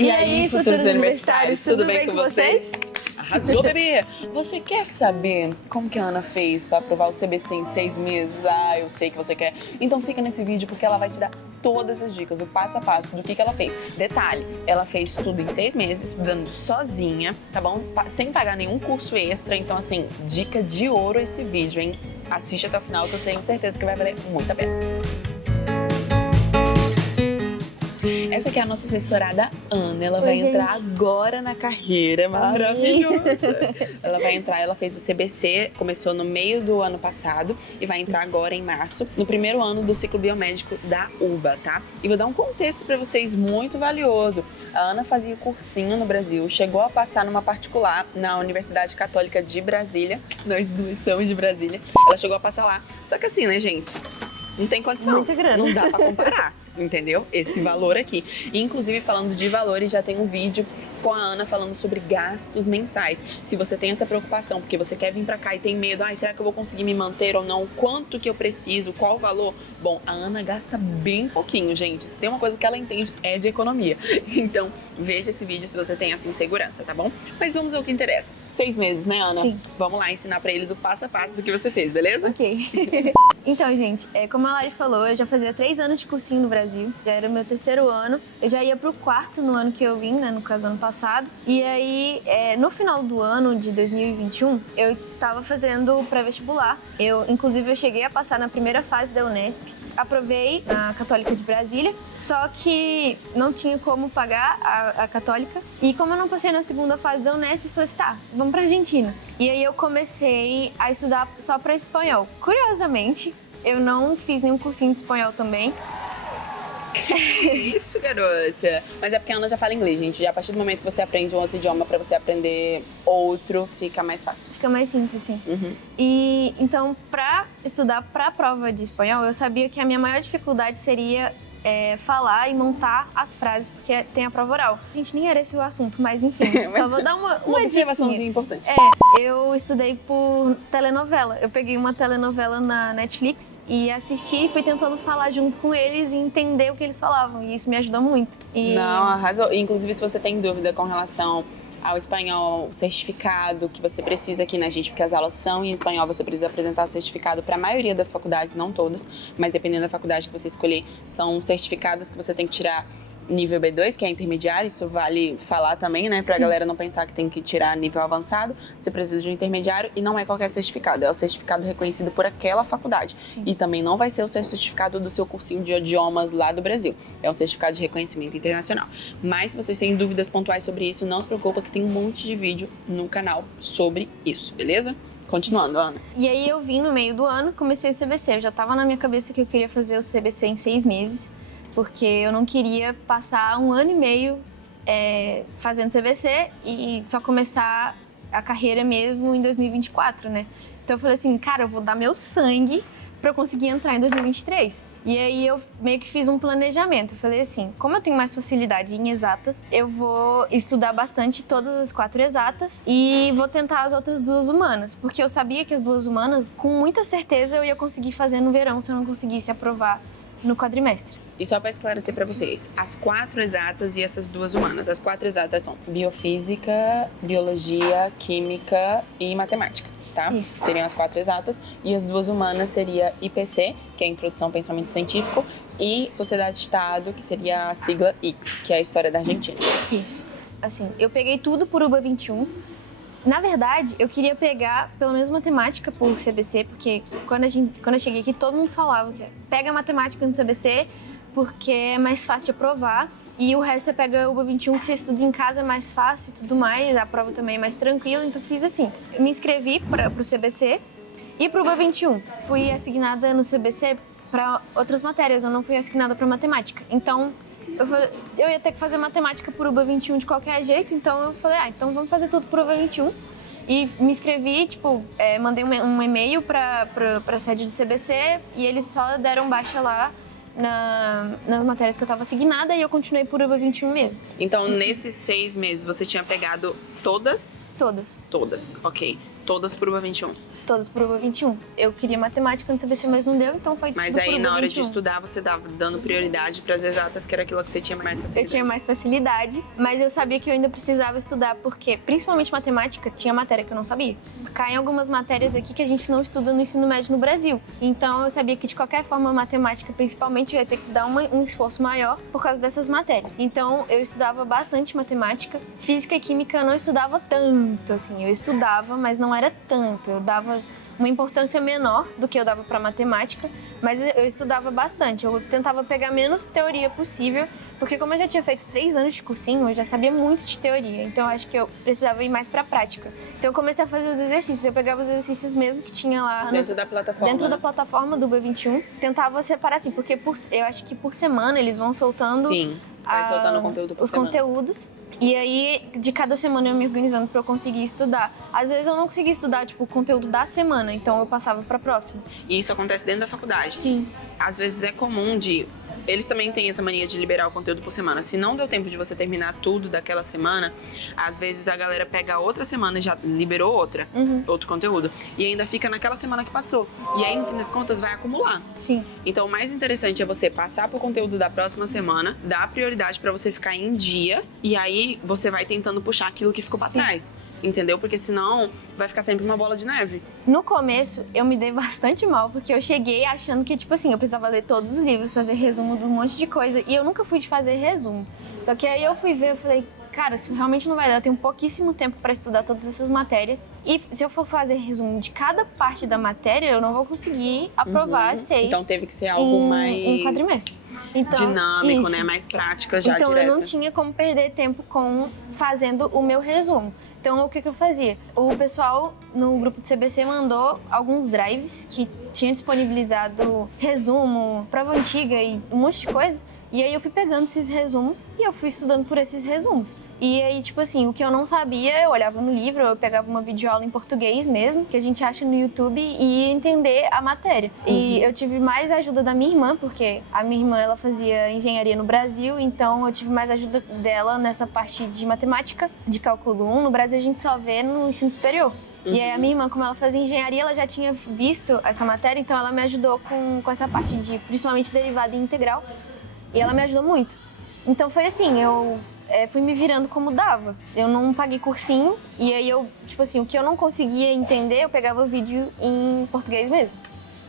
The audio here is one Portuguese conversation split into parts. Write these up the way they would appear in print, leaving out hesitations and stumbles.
E aí, futuros universitários, tudo bem com vocês? Arrasou, bebê! Você quer saber como que a Ana fez para aprovar o CBC em 6 meses? Ah, eu sei que você quer. Então fica nesse vídeo porque ela vai te dar todas as dicas, o passo a passo do que ela fez. Detalhe, ela fez tudo em 6 meses, estudando sozinha, tá bom? Sem pagar nenhum curso extra. Então, assim, dica de ouro esse vídeo, hein? Assiste até o final que eu tenho certeza que vai valer muito a pena. Essa aqui é a nossa assessorada Ana, ela vai entrar agora na carreira, maravilhosa. Ela vai entrar, ela fez o CBC, começou no meio do ano passado e vai entrar agora em março, no primeiro ano do ciclo biomédico da UBA, tá? E vou dar um contexto pra vocês muito valioso. A Ana fazia cursinho no Brasil, chegou a passar numa particular na Universidade Católica de Brasília, nós duas somos de Brasília, ela chegou a passar lá. Só que assim, né, gente? Não tem condição, muita grana. Não dá pra comparar, entendeu? Esse valor aqui. E, inclusive, falando de valores, já tem um vídeo com a Ana falando sobre gastos mensais. Se você tem essa preocupação, porque você quer vir pra cá e tem medo, será que eu vou conseguir me manter ou não? Quanto que eu preciso? Qual o valor? Bom, a Ana gasta bem pouquinho, gente. Se tem uma coisa que ela entende, é de economia. Então, veja esse vídeo se você tem essa insegurança, tá bom? Mas vamos ao que interessa. 6 meses, né, Ana? Sim. Vamos lá ensinar pra eles o passo a passo do que você fez, beleza? Ok. Então, gente, como a Lari falou, eu já fazia 3 anos de cursinho no Brasil. Já era o meu 3º ano. Eu já ia pro 4º no ano que eu vim, né, no caso, ano passado. E aí, no final do ano de 2021, eu tava fazendo pré-vestibular. Inclusive, eu cheguei a passar na primeira fase da Unesp. Aprovei a Católica de Brasília, só que não tinha como pagar a Católica. E como eu não passei na segunda fase da Unesp, eu falei assim, tá, vamos pra Argentina. E aí eu comecei a estudar só pra espanhol. Curiosamente, eu não fiz nenhum cursinho de espanhol também. Isso, garota! Mas é porque a Ana já fala inglês, gente. Já a partir do momento que você aprende um outro idioma, pra você aprender outro, fica mais fácil. Fica mais simples, sim. Uhum. E então, pra estudar pra prova de espanhol, eu sabia que a minha maior dificuldade seria falar e montar as frases, porque tem a prova oral. Gente, nem era esse o assunto, mas enfim, só vou dar uma observaçãozinha importante. Eu estudei por telenovela. Eu peguei uma telenovela na Netflix e assisti e fui tentando falar junto com eles e entender o que eles falavam. E isso me ajudou muito. Não, arrasou. Inclusive, se você tem dúvida com relação ao espanhol certificado que você precisa aqui, né, gente? Porque as aulas são em espanhol, você precisa apresentar o certificado para a maioria das faculdades, não todas, mas dependendo da faculdade que você escolher, são certificados que você tem que tirar nível B2, que é intermediário, isso vale falar também, né, pra galera não pensar que tem que tirar nível avançado, você precisa de um intermediário e não é qualquer certificado, é o certificado reconhecido por aquela faculdade. Sim. E também não vai ser o seu certificado do seu cursinho de idiomas lá do Brasil, é um certificado de reconhecimento internacional. Mas se vocês têm dúvidas pontuais sobre isso, não se preocupa que tem um monte de vídeo no canal sobre isso, beleza? Continuando, Ana. E aí eu vim no meio do ano, comecei o CBC, eu já tava na minha cabeça que eu queria fazer o CBC em 6 meses, porque eu não queria passar 1 ano e meio fazendo CBC e só começar a carreira mesmo em 2024, né? Então eu falei assim, cara, eu vou dar meu sangue pra eu conseguir entrar em 2023. E aí eu meio que fiz um planejamento. Eu falei assim, como eu tenho mais facilidade em exatas, eu vou estudar bastante todas as 4 exatas e vou tentar as outras 2 humanas. Porque eu sabia que as 2 humanas, com muita certeza, eu ia conseguir fazer no verão se eu não conseguisse aprovar no quadrimestre. E só para esclarecer para vocês, as 4 exatas e essas 2 humanas. As 4 exatas são biofísica, biologia, química e matemática, tá? Isso. Seriam as 4 exatas. E as 2 humanas seria IPC, que é a Introdução ao Pensamento Científico, e Sociedade-Estado, que seria a sigla X, que é a História da Argentina. Isso. Assim, eu peguei tudo por UBA 21. Na verdade, eu queria pegar pelo menos matemática por CBC, porque quando eu cheguei aqui, todo mundo falava que pega matemática no CBC, porque é mais fácil de aprovar. E o resto você pega UBA 21, que você estuda em casa, é mais fácil e tudo mais. A prova também é mais tranquila, então fiz assim. Eu me inscrevi para o CBC e para o UBA 21. Fui assignada no CBC para outras matérias, eu não fui assignada para matemática. Então, eu ia ter que fazer matemática por UBA 21 de qualquer jeito, então eu falei, então vamos fazer tudo por UBA 21. E me inscrevi, mandei um e-mail para a sede do CBC e eles só deram baixa lá nas matérias que eu estava assignada e eu continuei por UBA 21 mesmo. Então, nesses 6 meses, você tinha pegado todas? Todas. Todas, ok. todas pro UBA 21. Todas pro UBA 21. Eu queria matemática no CBC, mas não deu, então foi Mas tudo aí, pro na UBA hora de 21. estudar, você dava dando prioridade pras exatas, que era aquilo que você tinha mais Eu facilidade. tinha mais facilidade, mas eu sabia que eu ainda precisava estudar, porque, principalmente matemática, tinha matéria que eu não sabia. Caem algumas matérias aqui que a gente não estuda no ensino médio no Brasil. Então, eu sabia que, de qualquer forma, matemática, principalmente, eu ia ter que dar um esforço maior por causa dessas matérias. Então, eu estudava bastante matemática. Física e química eu não estudava tanto, assim. Eu estudava, mas não era tanto. Eu dava uma importância menor do que eu dava para matemática, mas eu estudava bastante. Eu tentava pegar menos teoria possível, porque como eu já tinha feito 3 anos de cursinho, eu já sabia muito de teoria, então eu acho que eu precisava ir mais para prática. Então eu comecei a fazer os exercícios, eu pegava os exercícios mesmo que tinha lá Dentro da plataforma. dentro da plataforma do B21, tentava separar assim, porque eu acho que por semana eles vão soltando Sim, vai soltando o conteúdo por os semana. conteúdos. E aí, de cada semana eu me organizando pra eu conseguir estudar. Às vezes eu não conseguia estudar, tipo, o conteúdo da semana, então eu passava pra próxima. E isso acontece dentro da faculdade. Sim. Às vezes é comum de... Eles também têm essa mania de liberar o conteúdo por semana. Se não deu tempo de você terminar tudo daquela semana, às vezes a galera pega a outra semana e já liberou outro conteúdo. E ainda fica naquela semana que passou. E aí, no fim das contas, vai acumular. Sim. Então, o mais interessante é você passar pro conteúdo da próxima semana, dar prioridade pra você ficar em dia, e aí você vai tentando puxar aquilo que ficou pra trás. Entendeu? Porque senão vai ficar sempre uma bola de neve. No começo, eu me dei bastante mal, porque eu cheguei achando que, tipo assim, eu precisava ler todos os livros, fazer resumo de um monte de coisa, e eu nunca fui de fazer resumo. Só que aí eu fui ver, eu falei, cara, isso realmente não vai dar, eu tenho pouquíssimo tempo pra estudar todas essas matérias, e se eu for fazer resumo de cada parte da matéria, eu não vou conseguir aprovar 6 Então teve que ser algo mais... um quadrimestre. Então, dinâmico, isso. né? Mais prática já, então direto. eu não tinha como perder tempo fazendo o meu resumo. Então, o que eu fazia? O pessoal no grupo de CBC mandou alguns drives que tinham disponibilizado resumo, prova antiga e um monte de coisa. E aí eu fui pegando esses resumos e eu fui estudando por esses resumos. E aí, tipo assim, o que eu não sabia, eu olhava no livro, eu pegava uma videoaula em português mesmo, que a gente acha no YouTube, e ia entender a matéria. E eu tive mais ajuda da minha irmã, porque a minha irmã, ela fazia engenharia no Brasil, então eu tive mais ajuda dela nessa parte de matemática, de cálculo 1. No Brasil a gente só vê no ensino superior. E aí a minha irmã, como ela fazia engenharia, ela já tinha visto essa matéria, então ela me ajudou com essa parte de, principalmente, derivada e integral. E ela me ajudou muito. Então foi assim, eu fui me virando como dava. Eu não paguei cursinho, e aí eu, tipo assim, o que eu não conseguia entender, eu pegava o vídeo em português mesmo.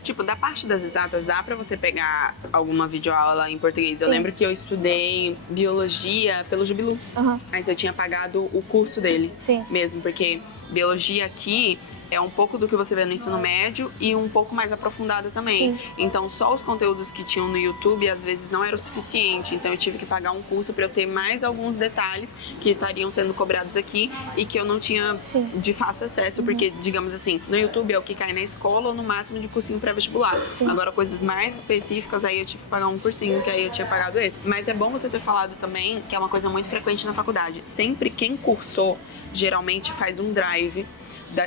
Tipo, da parte das exatas, dá pra você pegar alguma videoaula em português? Sim. Eu lembro que eu estudei biologia pelo Jubilu, mas eu tinha pagado o curso dele. Sim. Mesmo, porque biologia aqui é um pouco do que você vê no ensino médio e um pouco mais aprofundada também. Sim. Então, só os conteúdos que tinham no YouTube, às vezes, não era o suficiente. Então, eu tive que pagar um curso para eu ter mais alguns detalhes que estariam sendo cobrados aqui e que eu não tinha de fácil acesso, porque, digamos assim, no YouTube é o que cai na escola ou no máximo de cursinho pré-vestibular. Agora, coisas mais específicas, aí eu tive que pagar um cursinho, que aí eu tinha pagado esse. Mas é bom você ter falado também, que é uma coisa muito frequente na faculdade. Sempre quem cursou, geralmente faz um drive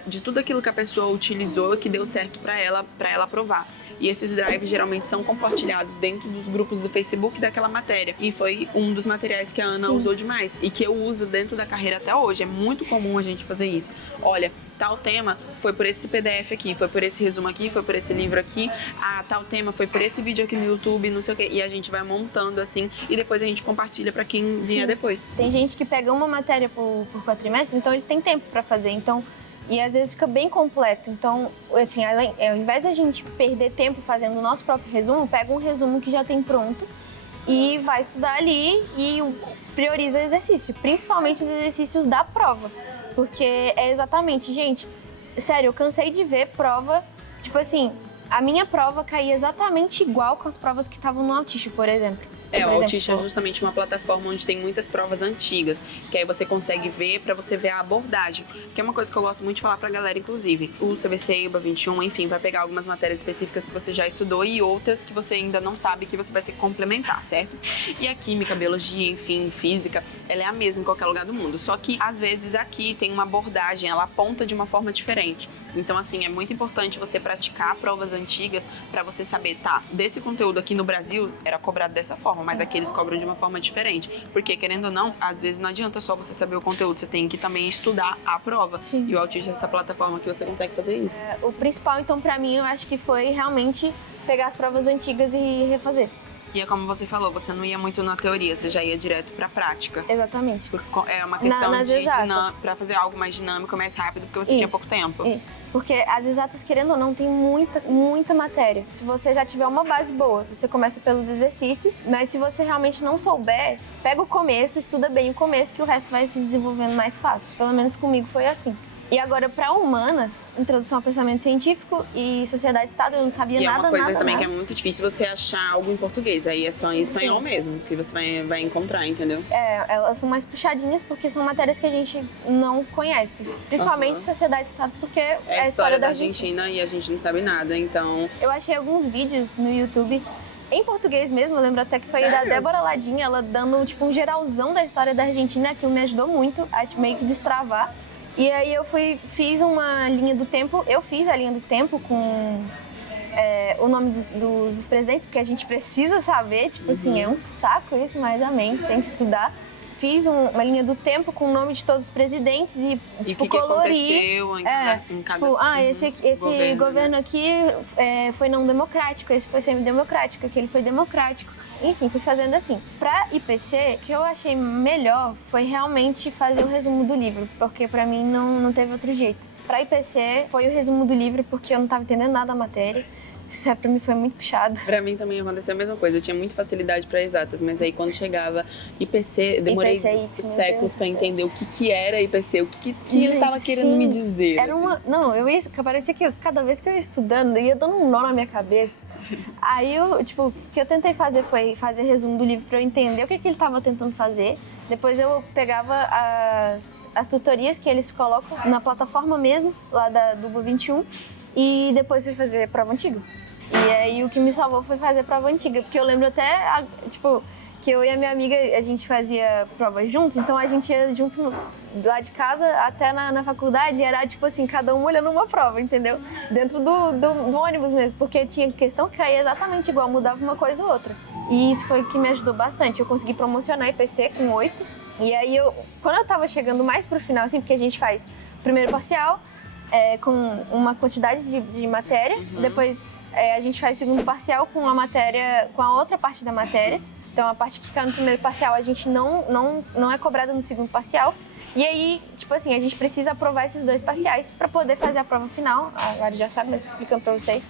de tudo aquilo que a pessoa utilizou que deu certo para ela aprovar. E esses drives geralmente são compartilhados dentro dos grupos do Facebook daquela matéria. E foi um dos materiais que a Ana usou demais e que eu uso dentro da carreira até hoje. É muito comum a gente fazer isso. Olha, tal tema foi por esse PDF aqui, foi por esse resumo aqui, foi por esse livro aqui. Ah, tal tema foi por esse vídeo aqui no YouTube, não sei o quê. E a gente vai montando assim e depois a gente compartilha para quem vier depois. Tem gente que pega uma matéria por quadrimestre, então eles têm tempo para fazer. Então, e às vezes fica bem completo. Então, assim, ao invés da gente perder tempo fazendo o nosso próprio resumo, pega um resumo que já tem pronto e vai estudar ali e prioriza exercício, principalmente os exercícios da prova. Porque é exatamente, gente, sério, eu cansei de ver prova, tipo assim, a minha prova caía exatamente igual com as provas que estavam no Altiche, por exemplo. O Altiche é justamente uma plataforma onde tem muitas provas antigas, que aí você consegue ver pra você ver a abordagem. Que é uma coisa que eu gosto muito de falar pra galera, inclusive. O CBC e o UBA 21, enfim, vai pegar algumas matérias específicas que você já estudou e outras que você ainda não sabe que você vai ter que complementar, certo? E a química, biologia, enfim, física, ela é a mesma em qualquer lugar do mundo. Só que, às vezes, aqui tem uma abordagem, ela aponta de uma forma diferente. Então, assim, é muito importante você praticar provas antigas pra você saber, tá, desse conteúdo aqui no Brasil era cobrado dessa forma, mas aqui eles cobram de uma forma diferente. Porque, querendo ou não, às vezes não adianta só você saber o conteúdo, você tem que também estudar a prova. Sim. E o Altis é essa plataforma que você consegue fazer isso. O principal, então, pra mim, eu acho que foi realmente pegar as provas antigas e refazer. E é como você falou, você não ia muito na teoria, você já ia direto pra prática. Exatamente. É uma questão Nas exatas. pra fazer algo mais dinâmico, mais rápido, porque você tinha pouco tempo. Isso. Porque as exatas, querendo ou não, tem muita matéria. Se você já tiver uma base boa, você começa pelos exercícios, mas se você realmente não souber, pega o começo, estuda bem o começo, que o resto vai se desenvolvendo mais fácil. Pelo menos comigo foi assim. E agora, para humanas, introdução ao pensamento científico e sociedade-estado, eu não sabia nada, nada. E é uma coisa também nada. Que é muito difícil você achar algo em português, aí é só em espanhol mesmo, que você vai encontrar, entendeu? Elas são mais puxadinhas porque são matérias que a gente não conhece. Principalmente sociedade-estado, porque é a história da Argentina e a gente não sabe nada, então... Eu achei alguns vídeos no YouTube em português mesmo, eu lembro até que foi da Débora Ladinha, ela dando tipo um geralzão da história da Argentina, aquilo me ajudou muito a meio que destravar. E aí eu fiz uma linha do tempo, eu fiz a linha do tempo com o nome dos presidentes, porque a gente precisa saber, tipo assim, é um saco isso, mas amém, tem que estudar. Fiz uma linha do tempo com o nome de todos os presidentes e tipo, que colorir. Aconteceu em cada tipo, esse governo aqui foi não democrático, esse foi semi-democrático, aquele foi democrático. Enfim, fui fazendo assim. Pra IPC, o que eu achei melhor foi realmente fazer o resumo do livro, porque pra mim não teve outro jeito. Pra IPC, foi o resumo do livro, porque eu não tava entendendo nada da matéria. Isso pra mim foi muito puxado. Pra mim também aconteceu a mesma coisa. Eu tinha muita facilidade pra exatas, mas aí quando chegava IPC, eu demorei séculos pra entender o que era IPC, o que ele tava querendo me dizer. Era uma... Não, parecia que cada vez que eu ia estudando, ia dando um nó na minha cabeça. Aí, o que eu tentei fazer foi fazer resumo do livro pra eu entender o que ele tava tentando fazer. Depois eu pegava as tutorias que eles colocam na plataforma mesmo, lá do UBA21, e depois fui fazer prova antiga. E aí o que me salvou foi fazer prova antiga, porque eu lembro até, que eu e a minha amiga, a gente fazia prova junto, então a gente ia junto lá de casa até na faculdade, era tipo assim, cada um olhando uma prova, entendeu? Dentro do ônibus mesmo, porque tinha questão que caía exatamente igual, mudava uma coisa ou outra. E isso foi o que me ajudou bastante, eu consegui promocionar IPC com 8, e aí quando eu tava chegando mais pro final, assim, porque a gente faz primeiro parcial, com uma quantidade de matéria, depois a gente faz segundo parcial com a outra parte da matéria. Então a parte que cai no primeiro parcial a gente não é cobrada no segundo parcial. E aí, tipo assim, a gente precisa aprovar esses 2 parciais para poder fazer a prova final. Agora já sabe, mas tô explicando para vocês.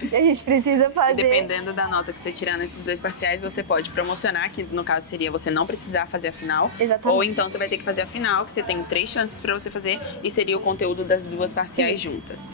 A gente precisa fazer... E dependendo da nota que você tirar nesses 2 parciais, você pode promocionar, que no caso seria você não precisar fazer a final. Exatamente. Ou então você vai ter que fazer a final, que você tem 3 chances para você fazer, e seria o conteúdo das 2 parciais juntas.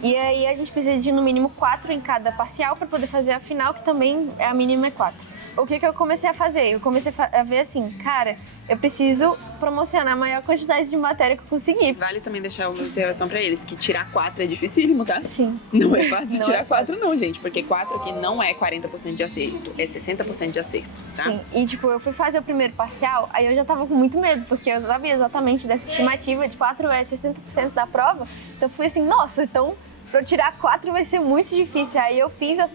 E aí a gente precisa de no mínimo 4 em cada parcial para poder fazer a final, que também a mínima é 4. O que eu comecei a fazer? Eu comecei a ver assim, cara, eu preciso promocionar a maior quantidade de matéria que eu conseguir. Mas vale também deixar uma observação pra eles, que tirar 4 é dificílimo, tá? Sim. Não é fácil tirar 4 não, gente, porque 4 aqui não é 40% de acerto, é 60% de acerto, tá? Sim, e eu fui fazer o primeiro parcial, aí eu já tava com muito medo, porque eu sabia exatamente dessa estimativa de 4 é 60% da prova, então eu fui assim, nossa, então... Pra eu tirar 4 vai ser muito difícil. Aí eu fiz as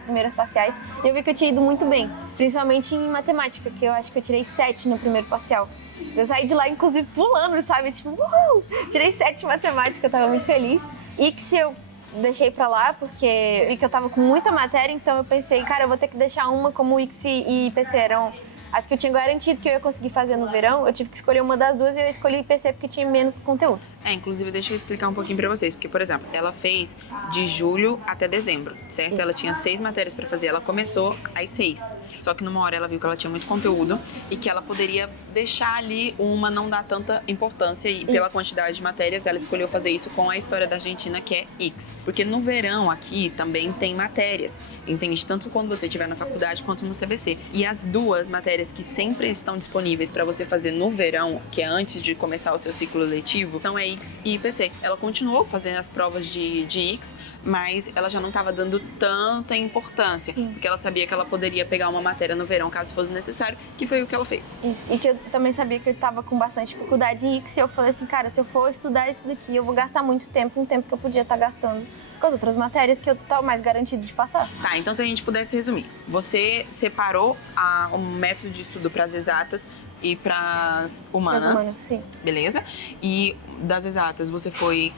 primeiras parciais, e eu vi que eu tinha ido muito bem. Principalmente em matemática, que eu acho que eu tirei 7 no primeiro parcial. Eu saí de lá, inclusive, pulando, sabe? Tipo, uhul! Tirei 7 em matemática, eu tava muito feliz. E que se eu deixei pra lá, porque vi que eu tava com muita matéria, então eu pensei, cara, eu vou ter que deixar uma como ICSE e IPC eram as que eu tinha garantido que eu ia conseguir fazer no verão, eu tive que escolher uma das duas e eu escolhi IPC porque tinha menos conteúdo. Inclusive, deixa eu explicar um pouquinho pra vocês, porque, por exemplo, ela fez de julho até dezembro, certo? Isso. Ela tinha 6 matérias pra fazer, ela começou às 6. Só que numa hora ela viu que ela tinha muito conteúdo e que ela poderia deixar ali uma não dar tanta importância e pela quantidade de matérias, ela escolheu fazer isso com a história da Argentina, que é ICS. Porque no verão aqui também tem matérias, entende? Tanto quando você estiver na faculdade quanto no CBC. E as 2 matérias que sempre estão disponíveis para você fazer no verão, que é antes de começar o seu ciclo letivo, então é ICS e IPC. Ela continuou fazendo as provas de ICS, mas ela já não estava dando tanta importância, porque ela sabia que ela poderia pegar uma matéria no verão, caso fosse necessário, que foi o que ela fez. Isso, e que eu também sabia que eu estava com bastante dificuldade em ICS, e eu falei assim, cara, se eu for estudar isso daqui, eu vou gastar muito tempo, um tempo que eu podia estar gastando com as outras matérias que eu tô mais garantido de passar. Tá, então se a gente pudesse resumir. Você separou o método de estudo para as exatas e para as humanas, sim. beleza? E das exatas você foi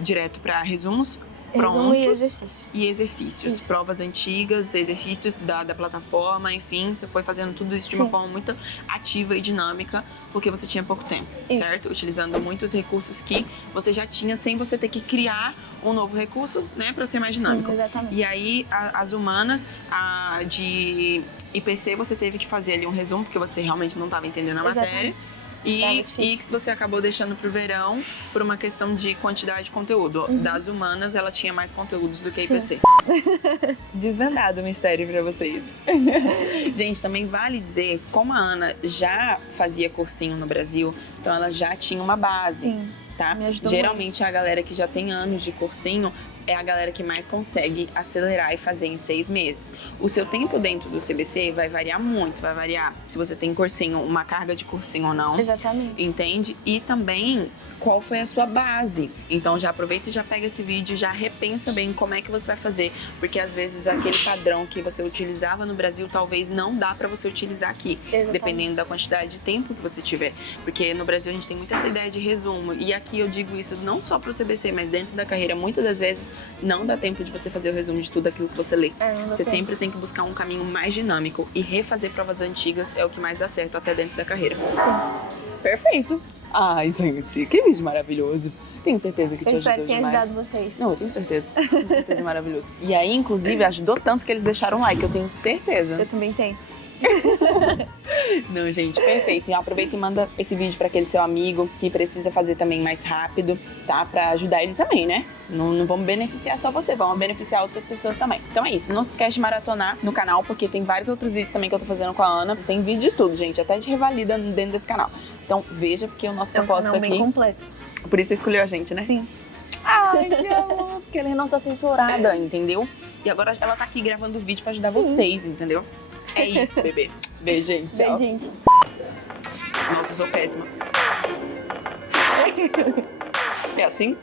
direto para resumos Resumo e prontos exercício. e exercícios, Isso. provas antigas, exercícios da plataforma, enfim, você foi fazendo tudo isso de uma Sim. forma muito ativa e dinâmica, porque você tinha pouco tempo, Isso. certo? Utilizando muitos recursos que você já tinha, sem você ter que criar um novo recurso, né, para ser mais dinâmico. Sim, exatamente. E aí, as humanas, de IPC, você teve que fazer ali um resumo, porque você realmente não estava entendendo a matéria. E Tava difícil. X você acabou deixando pro verão por uma questão de quantidade de conteúdo. Das humanas, ela tinha mais conteúdos do que a IPC. Desvendado o mistério pra vocês. Gente, também vale dizer, como a Ana já fazia cursinho no Brasil, então ela já tinha uma base, Sim. tá? Me ajudou Geralmente a galera que já tem anos de cursinho é a galera que mais consegue acelerar e fazer em 6 meses. O seu tempo dentro do CBC vai variar muito, vai variar se você tem cursinho, uma carga de cursinho ou não. Exatamente. Entende? E também qual foi a sua base. Então já aproveita e já pega esse vídeo, já repensa bem como é que você vai fazer, porque às vezes aquele padrão que você utilizava no Brasil talvez não dá pra você utilizar aqui, Exatamente. dependendo da quantidade de tempo que você tiver. Porque no Brasil a gente tem muito essa ideia de resumo, e aqui eu digo isso não só pro CBC, mas dentro da carreira, muitas das vezes não dá tempo de você fazer o resumo de tudo aquilo que você lê. Você sempre tem que buscar um caminho mais dinâmico, e refazer provas antigas é o que mais dá certo até dentro da carreira. Sim. Perfeito! Ai, gente, que vídeo maravilhoso. Tenho certeza que te Eu ajudou espero que tenha demais. ajudado vocês. Não, eu tenho certeza. Tenho certeza, maravilhoso. E aí, inclusive, ajudou tanto que eles deixaram um like, eu tenho certeza. Eu também tenho. Não, gente, perfeito. E aproveita e manda esse vídeo pra aquele seu amigo que precisa fazer também mais rápido, tá? Pra ajudar ele também, né? Não vamos beneficiar só você, vamos beneficiar outras pessoas também. Então é isso, não se esquece de maratonar no canal, porque tem vários outros vídeos também que eu tô fazendo com a Ana. Tem vídeo de tudo, gente, até de revalida dentro desse canal. Então veja, porque o nosso É um propósito canal bem aqui... completo. Por isso você escolheu a gente, né? Sim. Ai, que amor, porque ela é nossa assessorada, entendeu? E agora ela tá aqui gravando vídeo pra ajudar vocês, entendeu? É isso, bebê. Beijo, gente. Tchau. Bem, gente. Nossa, eu sou péssima. É assim?